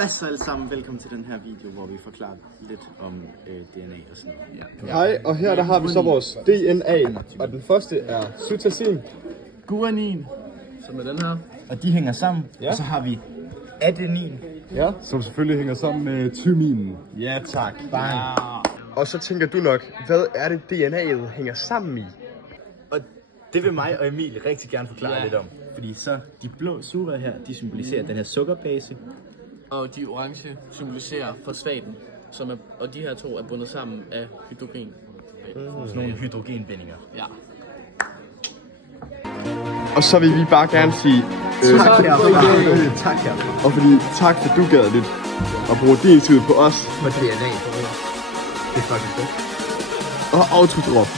Hvad så alle sammen? Velkommen til den her video, hvor vi forklarer lidt om DNA og sådan noget. Ja. Hej, og her der har vi så vores DNA, og den første er cytosin, guanin, som er den her, og de hænger sammen, og så har vi adenin, som selvfølgelig hænger sammen med thyminen. Ja tak, bang. Ja. Og så tænker du nok, hvad er det DNA'et hænger sammen i? Og det vil mig og Emil rigtig gerne forklare lidt om, fordi så de blå sugerør her, de symboliserer den her sukkerbase, og de orange symboliserer fosfaten, som er, og de her to er bundet sammen af hydrogen. Sådan nogle hydrogenbindinger. Ja. Og så vil vi bare gerne sige tak herfra. Tak herfra. Og fordi tak for du gad lidt at bruge din tid på os. For DNA. Det er fucking fedt. Og autodrop.